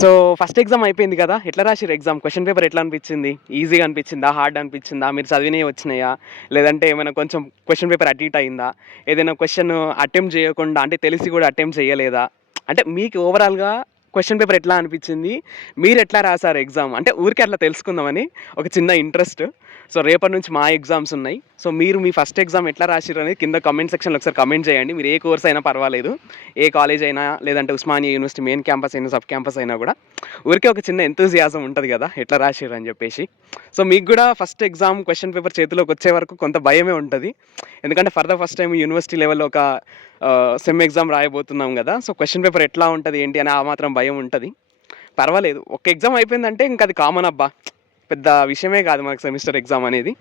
So first exam అయిపోయింది కదా. ఎట్లా రాసిరు ఎగ్జామ్ క్వశ్చన్ పేపర్ ఎట్లా అనిపించింది? ఈజీగా అనిపించిందా? హార్డ్ అనిపించిందా? మీరు చదివినవి వచ్చినాయా? లేదంటే ఏమైనా కొంచెం క్వశ్చన్ పేపర్ అటు ఇటు అయిందా? ఏదైనా క్వశ్చన్ అటెంప్ట్ చేయకుండా అంటే తెలిసి కూడా అటెంప్ట్ చేయలేదా? అంటే మీకు ఓవరాల్గా క్వశ్చన్ పేపర్ ఎట్లా అనిపించింది? మీరు ఎట్లా రాశారు ఎగ్జామ్ అంటే ఊరికే అట్లా తెలుసుకుందామని ఒక చిన్న ఇంట్రెస్ట్ సో రేపటి నుంచి మా ఎగ్జామ్స్ ఉన్నాయి. సో మీరు మీ ఫస్ట్ ఎగ్జామ్ ఎట్లా రాసిరు అనేది కింద కమెంట్ సెక్షన్లో ఒకసారి కమెంట్ చేయండి. మీరు ఏ కోర్స్ అయినా పర్వాలేదు. ఏ కాలేజ్ అయినా లేదంటే ఉస్మానియా యూనివర్సిటీ మెయిన్ క్యాంపస్ అయినా సబ్ క్యాంపస్ అయినా కూడా ఊరికే ఒక చిన్న ఎంతూజియాజం ఉంటుంది కదా ఎట్లా రాసిరు అని చెప్పేసి. సో మీకు కూడా ఫస్ట్ ఎగ్జామ్ క్వశ్చన్ పేపర్ చేతిలోకి వచ్చే వరకు కొంత భయమే ఉంటుంది. ఎందుకంటే for the first time university లెవెల్లో ఒక సెమ్ ఎగ్జామ్ రాయబోతున్నాం కదా సో క్వశ్చన్ పేపర్ ఎట్లా ఉంటుంది ఏంటి అని ఆ మాత్రం భయం ఉంటుంది. పర్వాలేదు ఒక ఎగ్జామ్ అయిపోయిందంటే ఇంకా అది కామన్ అబ్బా. పెద్ద విషయమే కాదు మనకు సెమిస్టర్ ఎగ్జామ్ అనేది.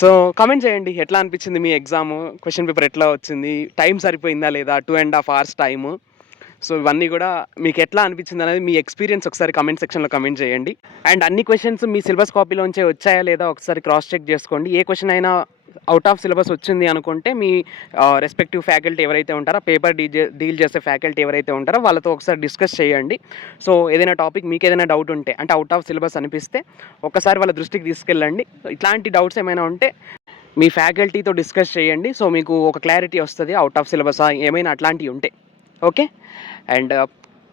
సో కామెంట్ చేయండి ఎట్లా అనిపించింది మీ ఎగ్జామ్ క్వశ్చన్ పేపర్ ఎట్లా వచ్చింది? టైం సరిపోయిందా లేదా? Two and half hours time so ఇవన్నీ కూడా మీకు ఎట్లా అనిపించింది అనేది మీ ఎక్స్పీరియన్స్ ఒకసారి కమెంట్ సెక్షన్లో కమెంట్ చేయండి. అండ్ అన్ని క్వశ్చన్స్ మీ సిలబస్ కాపీలోంచే వచ్చాయా లేదా ఒకసారి క్రాస్ చెక్ చేసుకోండి. ఏ క్వశ్చన్ అయినా అవుట్ ఆఫ్ సిలబస్ వచ్చింది అనుకుంటే మీ రెస్పెక్టివ్ ఫ్యాకల్టీ ఎవరైతే ఉంటారో పేపర్ డీజే డీల్ చేసే ఫ్యాకల్టీ ఎవరైతే ఉంటారో వాళ్ళతో ఒకసారి డిస్కస్ చేయండి. సో ఏదైనా టాపిక్ మీకు ఏదైనా డౌట్ ఉంటే అంటే అవుట్ ఆఫ్ సిలబస్ అనిపిస్తే ఒకసారి వాళ్ళ దృష్టికి తీసుకెళ్ళండి. ఇట్లాంటి డౌట్స్ ఏమైనా ఉంటే మీ ఫ్యాకల్టీతో డిస్కస్ చేయండి. సో మీకు ఒక క్లారిటీ వస్తుంది అవుట్ ఆఫ్ సిలబస్ ఏమైనా అట్లాంటివి ఉంటే. ఓకే అండ్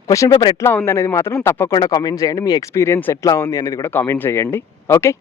క్వశ్చన్ పేపర్ ఎట్లా ఉంది అనేది మాత్రం తప్పకుండా కామెంట్ చేయండి. మీ ఎక్స్పీరియన్స్ ఎట్లా ఉంది అనేది కూడా కామెంట్ చేయండి. ఓకే